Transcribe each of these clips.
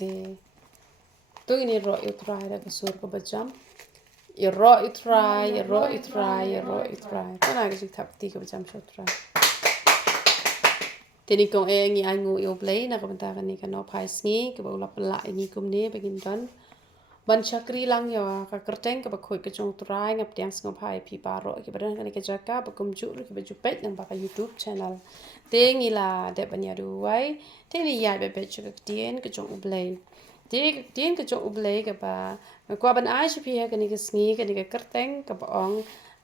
te tu ini ro utrai da kasur ko bajam ya ro utrai ya ro utrai ya ro utrai kana ga jik thap ti ko bajam sho utrai tini kong ngi angu yo play na ko banta kan ni kan no phai sngi ko ba lap la ngi kum ne begin don ban chakri lang yo ka kerteng ka ba khoi ka jong utrai ngap tiang sngo phai pi paro ki badan kan ka jaka ba kum ju ki ba ju pet nang ba ka YouTube channel te ngi la de banya du wai te ni ya be be chu ka tien ka jong play Tien ke jok ublei ke ba kwa ban ai shi pia ke ni ke sngi ke ni ke kerteng ke ba ong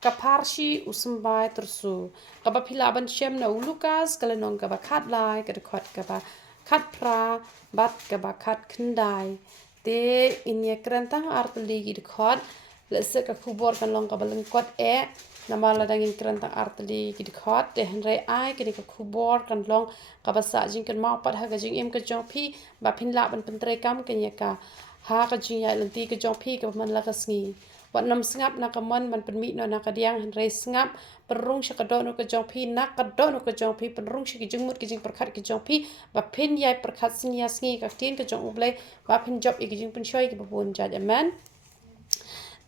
ka parshi usumbai tersu ka ba pila ban shem na ulukas ke lenong ke ba khat lai ke khot ke ba khat pra bat ke ba khat khandai te in ye krantang artli gi khot le se ka khubor kan long ka ba leng kot e namala dangin krantang artli gi khot te henre ai ke ni ka khubor kan long ka ba sa jing kan mau pat ha ga jing em ka jong phi ba phin la ban pentre kam ke nya ka ha ka jing ya lenti ka jong phi ka man la ka sngi wat nam sngap na ka man pen mi no na ka diang henre sngap perung sha ka do no ka jong phi na ka do no ka jong phi perung shi ki jing mut ki jing perkhat ki jong phi ba phin ya perkhat snya sngi ka tin ka jong ublei ba phin job i ki jing pen shoi ki ba bun ja amen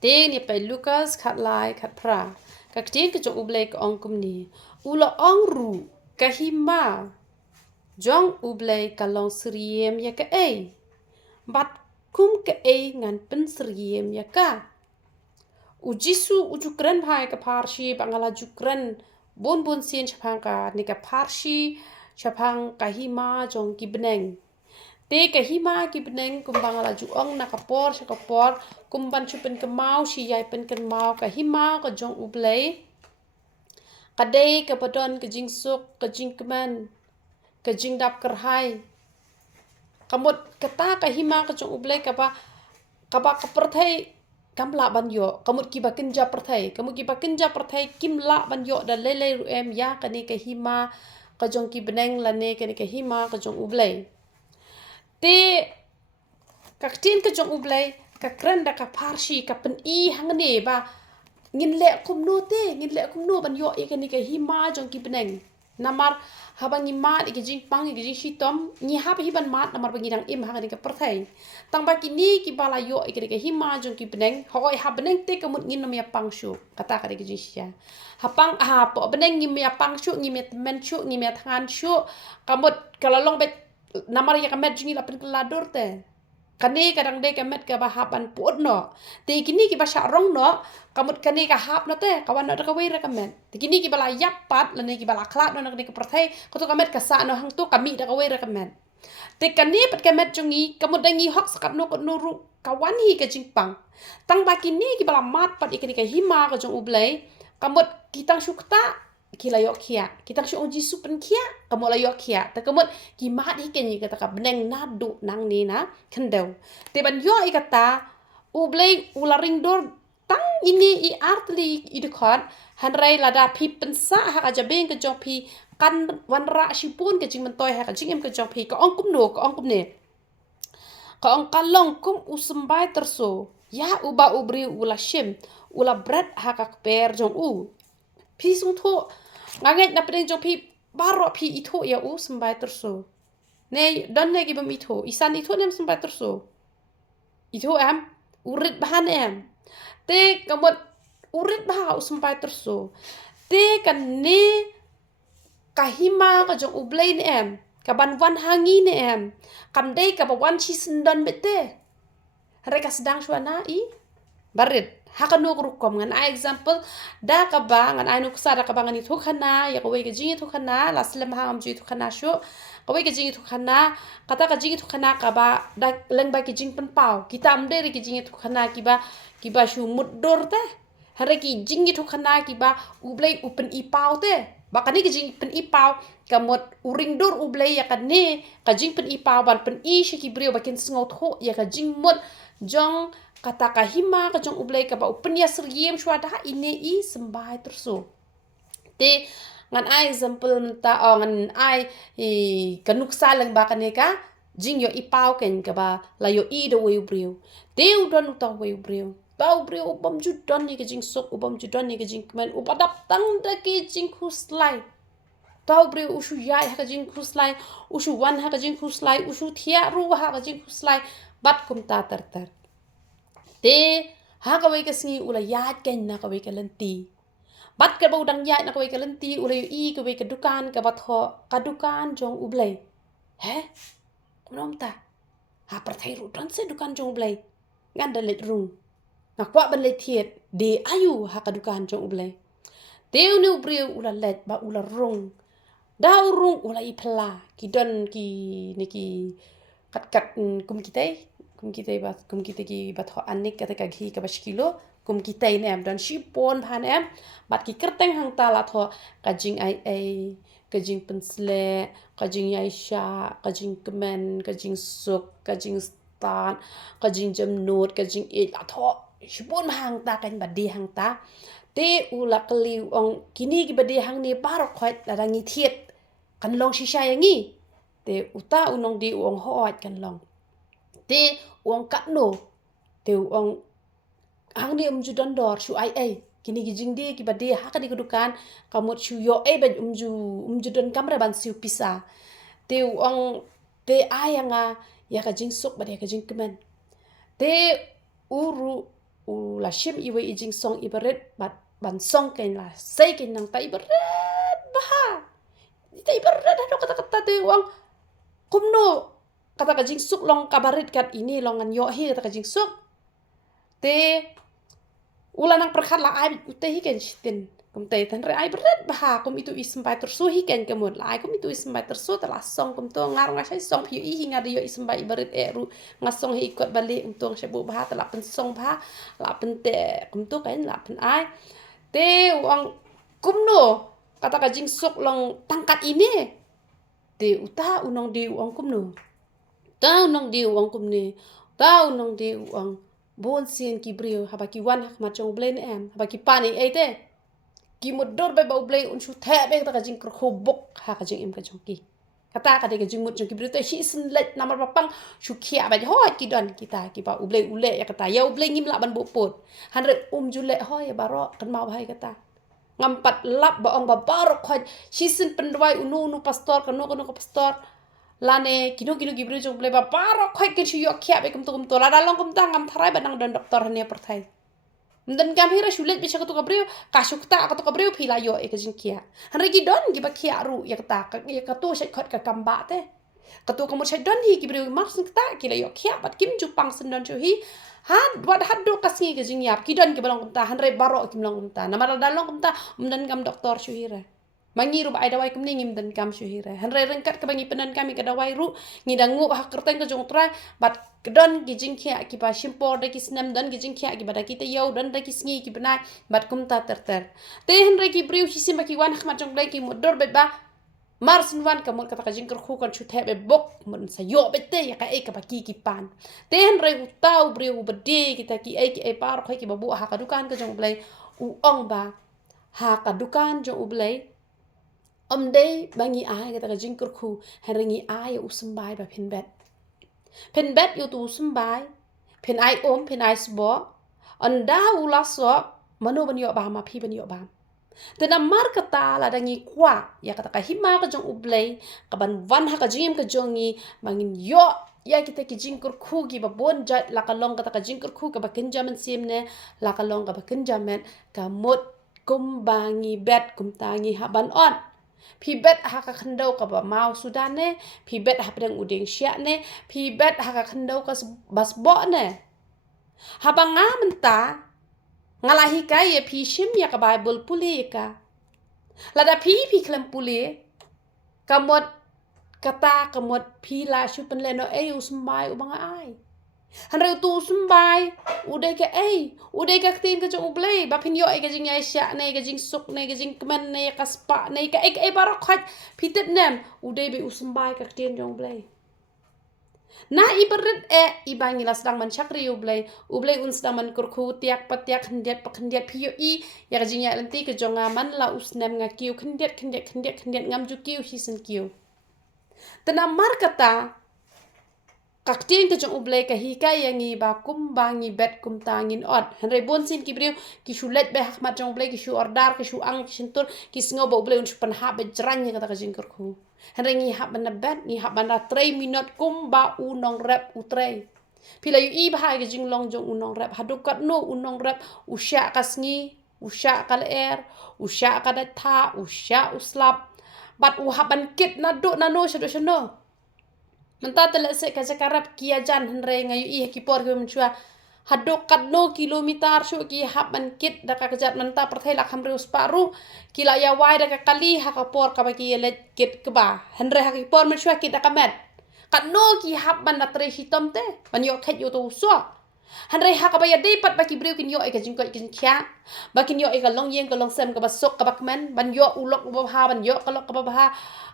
te ni pe Lucas khat lai khat pra ka tin ka jong ublei ka ong kum ni ula ong ru ka hima jong ublei ka long sriem ya ka ei bat kum ka ei ngan pen sriem ya ka ujisu ujukran bhai ka parshi bangala jukran bon bon sin chapang ka ni ka parshi chapang ka hima jong ki beneng te ka hima ki beneng kum bangala ju ong na ka por sha ka por kum ban chu pen ka mau shi yai pen kan mau ka hima ka jong ublei ka dei ka padon ka jing sok ka jing kman ka jing dap kerhai kamut kata ka hima ka jong ublei ka ba ka perthai kam la ban yo kamut ki ba kinja perthai kamut ki ba kinja perthai kim la ban yo da lele ru em ya ka ni ka hima ka jong ki beneng la ne ka ni ka hima ka jong ublei te ka tin ka jong ublei ka kran da ka parshi ka pen i hang ne ba ngin le kum no te ngin le kum no ban yo e ka ni ka hima jong ki beneng namar habang imat iki jing pang iki jing shitom ni hab hiban mat namar bangi dang im hang ni ka perthai tang ba ki ni ki bala yo iki ka hima jong ki beneng hoi ha beneng te kamut ngin no me pang shu kata ka iki jing sia ha pang ha po beneng ngi me pang shu ngi me men shu ngi me thangan shu kamut kalalong bet namar ya kamet jingi la pen ladur te kani kadang de kamet ka bahapan put no te kini ki basha rong no kamut kani ka hap no te kawan no ka wei kamet te kini ki bala yapat la ne ki bala klat no ni ka perthai ko to kamet ka sa no hang tu kami da ka wei kamet te kani pat kamet jungi kamut dangi hok sakat no ko nuru kawan hi ka jingpang tang ba kini ki bala mat pat ikini ka hima ka jong ublei kamut kitang shukta kila yok kia kita shu uji supen kia kamu la yok kia ta kamut ki mat hi ken kata ka beneng na du nang ni na kendau te ban yo i kata ublei ularing dor tang ini i artli i de khot han rai la da pi pensa ha ka jabeng ke jong pi kan wan ra shi pun ke jing man toy ha ka jing em ke jong pi ka ong kum no ka ong kum ne ka ong kalong kum usumbai terso ya uba ubri ula shim ula bread ha ka per jong u pi sung tho nganget na pedeng jong pi baro pi itho ya u sambai terso ne don ne gi bam itho isan itho nem sambai terso itho am urit bahan em te kamot urit bah u sambai terso te kan ne kahima ka jong ublei ne em ka ban wan hangi ne em kam dei ka ba wan chi sendon bete reka sedang shwana i barit hakanu rukom ngan ai example da ka ba ngan ai nuk sa da ka ba ngani thukhana ya ko we ke jingi thukhana la slam ha am ji thukhana shu ko we ke jingi thukhana kata ka jingi thukhana ka ba da leng ba ke jing pen pau kita am de ke jingi thukhana ki ba shu muddur te hare ki jingi thukhana ki ba ublei upen i pau te ba kani ke jing pen i pau kamot uring dur ublei ya kan ne ka jing pen i pau ban pen i shi ki brio ba ken sngo tho ya ka jing mut jong kata ka hima ka jong ublei ka ba upenya seriem shwada ine i sembai terso te ngan ai example ta ngan ai kanuk salang ba kaneka jing yo i pau ken ka ba la yo i do we brio te udon ta we brio tau brio ubam judon ni ke jing sok ubam judon ni ke jing kmen upadap tang da ke jing huslai tau bre ushu yai haka jing khuslai ushu wan haka jing khuslai ushu thia ru haka jing khuslai bat kum ta ter te haka wei ka singi ula yat ken na ka wei ka lenti bat ka bau dang yat na ka wei ka lenti ula i ka wei ka dukan ka bat ho ka dukan jong ublei he kunom ta ha perthai ru don se dukan jong ublei ngan da let rung na kwa ban le thiet de ayu haka dukan jong ublei teu nu bre ula let ba ula rung da urung ula i phla ki don ki niki kat kum kitai ki bat ho anik kata ka ghi ka bashkilo kum kitai nem don shi pon phan em bat ki kerteng hang ta la tho ka jing ai ka jing pensle ka jing yai sha ka jing kemen ka jing suk ka jing stan ka jing jam not ka jing e la tho shi pon hang ta kan bat di hang ta te ula kali ong kini ki bade hang ni barok khwat la rangi thiet kan long shisha yangi te uta unong di uong hoat kan long te uong katno te uong hang ni don dor shu ai kini ki jingde ki bade haka di kedukan kamut shu yo ban umju don kamra ban siu pisa te uong te ayanga ya ka jing sok bade ka jing kemen te uru ula shim iwe ijing song ibaret ban song ken la sei ken nang ta ibaret baha ita ibarat ano kata-kata te uang kumno kata ka jing suk long kabarit kat ini long an yo hi kata ka jing suk te ulanang perkhat la ai ute hi ken shitin kum te tan re ai berat baha kum itu ismbai tersu hi ken kemut la ai kum itu ismbai tersu telah song kum to ngar ngasai song phi i hinga de yo ismbai berit ru ngasong hi ikot balik untung sebu baha telah pen song baha la pen te kum to kan la pen ai te uang kumno kata ka jing suk long tangkat ini te uta unong di uang kumno ta unong di uang kumni ta unong di uang bon sien ki brio haba ki wan hak ma chong blain em haba ki pani ete ki modor be ba blai un shu the be ta ka jing kro khobok ha ka jing em ka jong ki kata ka de ka jing mut jong ki brio te shi sin let namar papang shu khia ba ho ki don kita ki ba ublai ule ya kata ya ublai ngim la ban bo pot han re jule ho ya baro kan mau hai kata ngampat lap ba ong ba baro khoj shi sin pendwai unu pastor kan no pastor lane kino gibru jong ble ba baro khoj ke shu yo khia be kum to la dalong kum ta ngam tharai ba nang don doktor hane perthai dan kami hira shulet bisa ketuk kabriu kasukta ketuk kabriu pila yo e kajing kia han regi don gi ba kia ru ya kata ya katu shat khot ka kamba te katu kamu shat don hi gibriu mars kta kila yo kia bat kim jupang sen don chu hi han wat haddo kasngi kajing yap ki don ki balong ta han re baro kim long ta namara dalong ta dan kam doktor chu hira mangiru ba ai dawai kum ningim dan kam shu hira han re rengkat ka bangi penan kami ka dawai ru ngi dangu hak kerteng ka jong trai bat kedon gijing khia ki ba shimpor de ki snam don gijing khia ki bada ki te yo don de ki sngi ki benai bat kum ta ter te han re ki briu shi simba ki wan hak ma jong blai ki modor be ba mar sin wan ka mot ka ka jing kar khu kan chu the be bok mun sa yo be te ya ka e ka ba ki pan te han re utau briu bede kita ki e par khoi ki babu ha ka dukan ka jong blai u ong ba ha ka dukan jong blai om day bangi ai kata ka jing kur khu herengi ai u sembai ba pin bet yu tu sembai pin ai om pin ai sbo anda ula so manu ban yo ba ma phi ban yo ba tena mar kata la dangi kwa ya kata ka hima ka jong ublei ka ban van ha ka jim ka jongi mangin yo ya kita ki jing kur khu gi ba bon jat la ka long kata ka jing kur khu ka ba kin jaman simne la ka long ka ba kin jaman ka mot kum bangi bet kum tangi ha ban on pi bet haka khandau ka ba mau sudan ne pi bet ha pedang udeng sya ne pi bet haka khandau ka bas bo ne ha ba nga menta ngalahi ka ye pi shim ya ka bible puli ka lada pi klem puli kamot kata kamot pi la shu pen leno e usmai ubanga ai han reu tu sumbai ude ka tin ka jong ublei ba pin yo e ka jing ya sya ne ka jing suk ne ka jing kman ne ka spa ne ka e bar khat pitet nem ude be usumbai ka tin jong ublei na ibarat ibangi la sedang man chakri ublei un sedang man kurku tiak patiak khendiat pio i ya ka jing ya lenti ka jong aman la usnem nga kiu khendiat ngam ju kiu hisen kiu tena mar kata kaktin ke jong ublay ka hika yangi ba kum bangi bet kum tangin ot henry bonsin ki brio ki shulet be hakmat jong ublay ki shu ordar ki shu ang ki shintur ki sngo ba ublay un shupan ha be jranya kata ka jingkur khu henry ngi hab ban bet ni hab ban 3 minute kum ba unong rep utrei pila yu i ba ha jing long jong unong rep hadukat no unong rep usya kasngi usya kal er usya kada tha usya uslap bat u haban kit na do na no shado Menta telek se ka jakarap kia jan henre ngayu ih ki por ki menchua hadok kadno kilometer shu ki haban kit da ka kejat menta perthai lak hamre usparu ki la ya wai da ka kali ha ka por ka bagi let kit ke ba henre ha ki por menchua kit da ka met kadno ki haban na tre hitom te ban yo khet yo to so henre ha ka ba ya dei pat ba ki breu kin yo e ka jing ko kin kya ba kin yo e ka long yeng ka long sem ka ba sok ka ba men ban yo ulok ba ha ban yo ka lok ka ba ha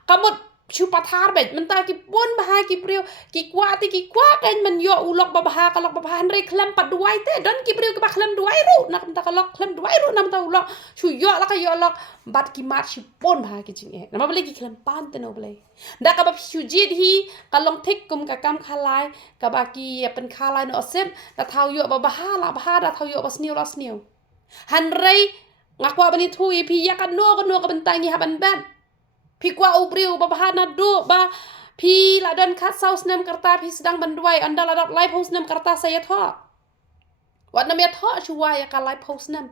kamut chupa thar bet menta ki pon baha ki priu ki kwa kan man yo ulok baha kalok baha andre klem pat duai te don ki priu ki ba klem duai ru nak menta kalok klem duai ru nam ta ulok chu yo la ka yo lok bat ki mat chi pon baha ki jing e nama bele ki klem pan te no bele da ka ba chu jid hi kalong thik kum ka kam khalai ka ba ki pen khalai no osem da thau yo baha la baha da thau yo ba sniu hanrei ngakwa bani thui pi ya ka no ka bentangi haban ban Pi kwa ubriu babahana do ba pi ladan kat saus nem karta pi sedang banduai anda ladat live host nem karta saya tho wat nam ya tho chuwa ya ka live host nem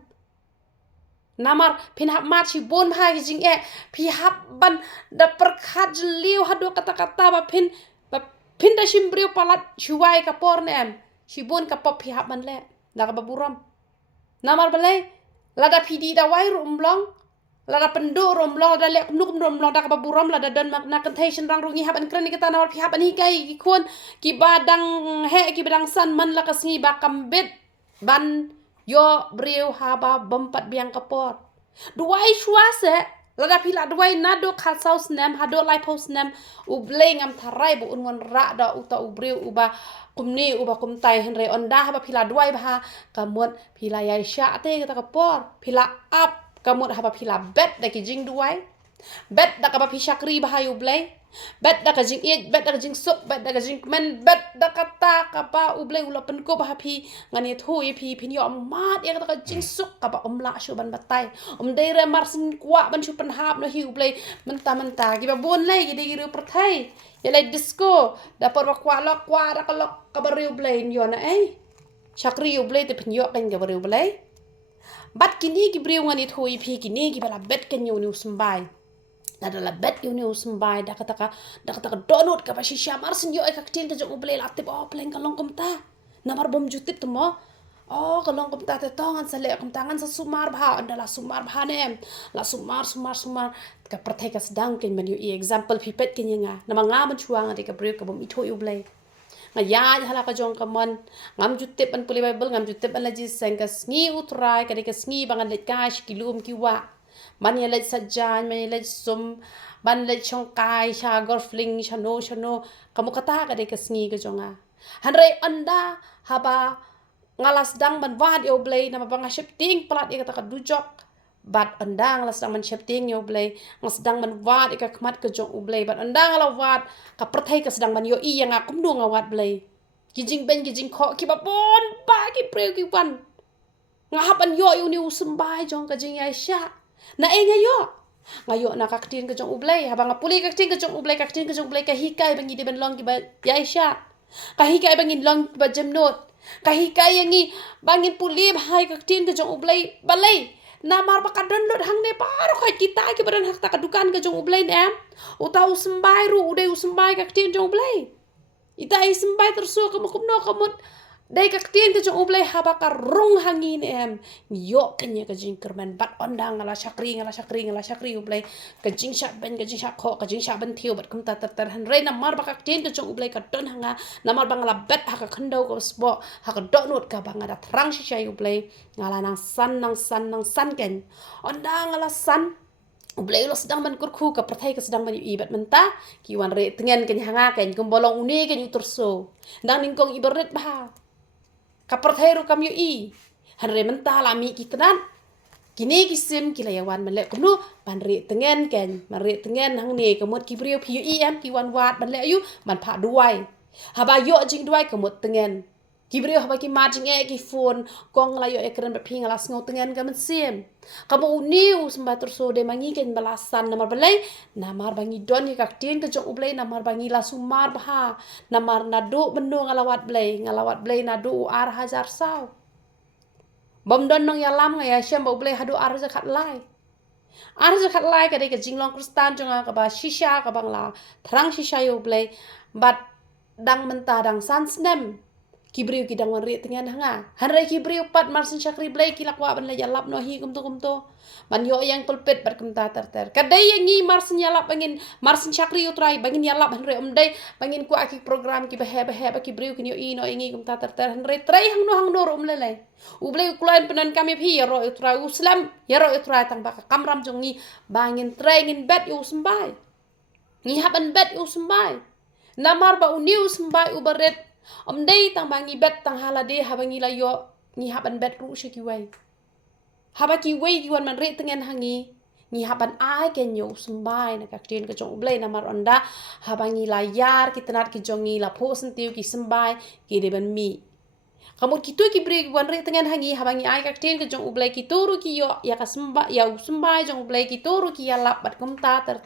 namar pin hap mat chi bon bha jing e pi hap ban da perkhat liu hado kata-kata ba pin da shimbriu palat chuwa ka por nem chi bon ka pop pi hap ban le da ka baburam namar balai lada pidi da wai ru umlong lada pendu romlo da lek nuk romlo da ka buram lada don makna contation rang rungi haban kren kita nawar pi haban hikai ki kon ki badang he ki badang san man la kasngi ba kambet ban yo breu haba bompat biang kapor duai shuase lada pila duai nado khasaus nem hado life house nem u bleng am tharai bu unwan ra da uta u breu uba kumni uba kumtai henre onda haba pila duai ba kamot pila ya sha te kata kapor pila up kamut haba pila bet da ki jing duai bet da ka ba shakri bahayu blay bet da ka jing it bet da ka jing sok bet da ka jing men bet da kata ka ba ublay ula pen ko bahapi ngani thui pi pin yo mat ya ka jing sok ka ba omla shu ban batai dei re marsin kwa ban shu pen hap no hi ublay menta ki ba bon lay ki de ru perthai ya lay disco da por ba kwa lok kwa da ka lok ka ba ru blay yo na shakri ublay te pin yo kan ga ba ru blay Bat kini ki briu ngani thui pi kini ki bala bet kan yo ni usmbai. Da la bet yo ni usmbai da kata donut ka ba shisha marsin yo e kaktin ka jong ublay latip pleng ka long kumta. Namar bom jutip tu mo. Ka long kumta te tongan sa le kumtangan sa sumar bha anda la sumar bha nem. La sumar ka perthai ka sedang ken man yo example pi pet ken nga. Nama nga man chuang ati ka briu ka bom itho ublay. Ngaya hala ka jong kamon ngam jutip an puli bible ngam jutip an laji sengka sngi utrai ka deka sngi bangan let kash kilum kiwa man ya let sajan man ya let sum ban let chong kai sha golfling shano kamu kata ka deka sngi ka jonga hanre anda haba ngalas dang ban wad yo blay na mabanga shifting plat ya kata ka dujok bat andang la sedang man shifting yo blay ngasdang man wat ka kmat ka jong ublay bat andang la wat ka perthai ka sedang man yo i yang akum do ngawat blay kijing ben kijing kho ki ba bon pa ki preu ki wan ngahap an yo ni usmbai jong ka jing ya sha na ngayo na kaktin ka jong ublay habang puli kaktin ka jong ublay ka hikai bangi de ben long ki ba ya sha ka hikai bangin long ki ba jemnot ka hikai yangi bangin puli hai kaktin ka jong ublay balay namar baka download hang ne paro khai kita ki badan hak ta dukan ka jong ublay em uta usmbai ru ude usmbai ka tin jong ublay ita ismbai tersu kamu kumno kamut dai ka tin ka jong ublay haba ka rung hangin em yo kenya ka jing kerman bat ondang ngala shakri ublay ka jing sha ben ka jing sha kho ka jing sha ben thiu bat kum ta tar han re namar baka tin ka jong ublay ka don hanga namar bangala bet haka khando ka sbo haka donut ka bangada thrang sha ublay ngala nang san ken ondang ngala san ublay lo sedang man kurku ka perthai ka sedang man ibat menta ki wan re tengen ken hanga ken kumbolong uni ken uturso ndang ningkong ibaret bah ka perthai ru kam i han re menta lami ki tenan kini kisim kilayawan man le kumno ban re tengen ken man re tengen hang ne kamot ki brio pi em ki wan wat ban le ayu man pha duai haba yo jing duai kemut tengen Kibrio haba ki margin ki phone kong la yo ekran beping la sngo tengen ka mensim kamu uniu sembatur so de mangi ken balasan namar belai namar bangi don ki kaktien ke jong ublei namar bangi la sumar bha namar nadu bendo ngalawat blai nadu ar hajar saw bom don nong ya lam ya shem bo blai hadu ar zakat lai ar zakat lai ka de ka jinglong kristan jonga ka ba shisha ka bangla thrang shisha yo blai bat dang mentah dang sansnem Kibriu ki dang wan ri tengen hanga hanre kibriu pat marsin syakri blai ki lakwa ban la yalap no hi kumto man yo yang pulpit bat kumta ter kadai yang ngi marsin yalap bangin marsin syakri utrai bangin yalap hanre umdai bangin ku aki program ki behe kibriu ki yo i no ngi kumta ter hanre trai hang no umlele ublai kulain penan kami phi ya ro utrai uslam ya ro utrai tang baka kamram jong ngi bangin trai ngin bet yo sembai ngi haban bet yo sembai namar ba uniu sembai ubaret Dei tang bangi bet tang halade habangi la yo ngi haban bet ru shiki wai habaki wai ki wan man re tengen hangi ngi haban ai ken yo sembai na kaktien ke jong blai namar onda habangi la yar ki tenat ki jongi la pho sentiu ki sembai ki de ban mi kamu kitu ki bre wan re tengen hangi habangi ai kaktien ke jong blai ki turu ki yo ya ka sembai ya sembai jong blai ki turu ki ya lap bat kumta ter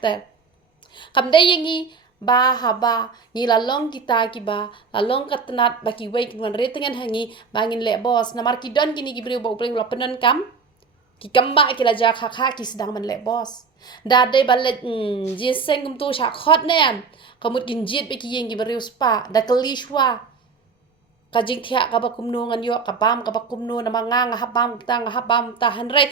kam dei yangi ba haba ni la long kita ki ba la long katnat ba ki wei wan re tengen hangi bangin le bos namar ki don kini ki bre bo preng la penan kam ki kamba ki la ja kha ki sedang man le bos da de balet ji seng kum tu sha khot nem kamut kin jit be ki yeng ki bre spa da kalishwa ka jing thia ka ba kum no ngan yo ka bam ka ba kum no na manga nga habam ta hanre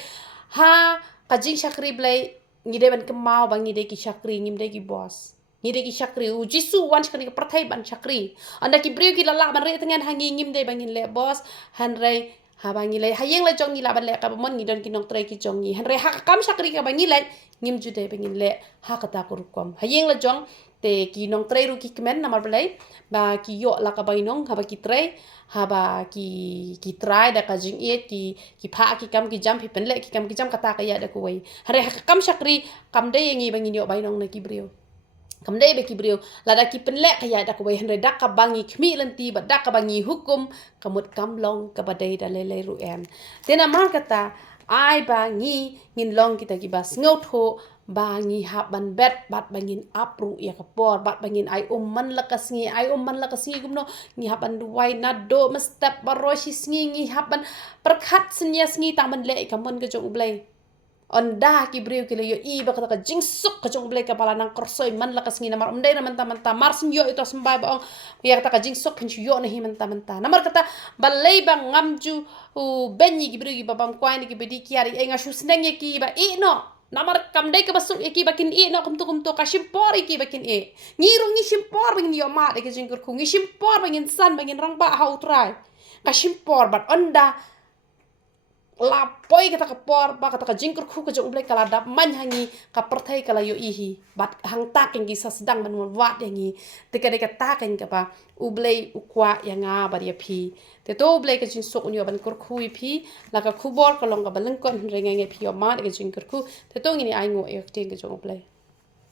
ha ka jing shakri blai ngi de ban kemau ba ngi de ki shakri ngim de ki bos Nire ki syakri jisu wan sekali perthai ban syakri anda ki briu ki lala ban re tengen hangi ngim de bangin le bos hanre ha bangi le hayeng la jong ni la ban le ka mon ni don ki nok tre ki jong ni hanre ha kam syakri ka bangi le ngim ju de bangin le ha kata kur kom hayeng la jong te ki nong tre ru ki kemen namar belai ba ki yo la ka bai nong ha ba ki tre ha ba ki try da ka jing e ki pha ki kam ki jam pi pen le ki kam ki jam kata ka ya da ko wei hanre ha kam syakri kam de yengi bangin yo bai nong na ki briu Kamdai beki beliau lada ki penlek kaya dak wei henre dak ka bangi khmi lenti ba dak ka bangi hukum kamut kamlong ka badai da lele ruem tena mar kata ai bangi ngin long kita ki bas ngotho bangi hab ban bet bat bangin apru ya ka por bat bangin ai man lakas ngi gumno ngi haban duai na do mestap baroshi ngi haban perkhat senyas ngi taman le ka mon ka jong blai onda ki briu ki le yo i ba ka jingsuk ka jong blai ka pala nang korsoi man lakas ngi namar umdai na manta marsin yo itu sembai ba ong ya ka jingsuk kin yo na hi manta namar kata balai bang ngamju benyi ki briu ki babam kwai ni ki bedi ki ari enga shusneng ki ba i no namar kamdai ka basuk ki bakin i no kumtu ka shimpor ki bakin e ngiru ngi shimpor bangin yo ma de ki jingkur ku ngi shimpor bangin san bangin rang ba hau trai ka shimpor bat onda lapoi kata kapor ba kata jingkur khu ka jong blai kala dap man hangi ka perthai kala yo ihi bat hang tak yang gisa sedang man wat yangi tika de kata kan ka ba ublai ukwa yanga ba dia phi te to ublai ka jing sok unyo ban kur khu phi la ka khubor ka long ka baleng kon renga nge phi yo ma de jingkur khu te to ngini ai ngo ek ting ka jong blai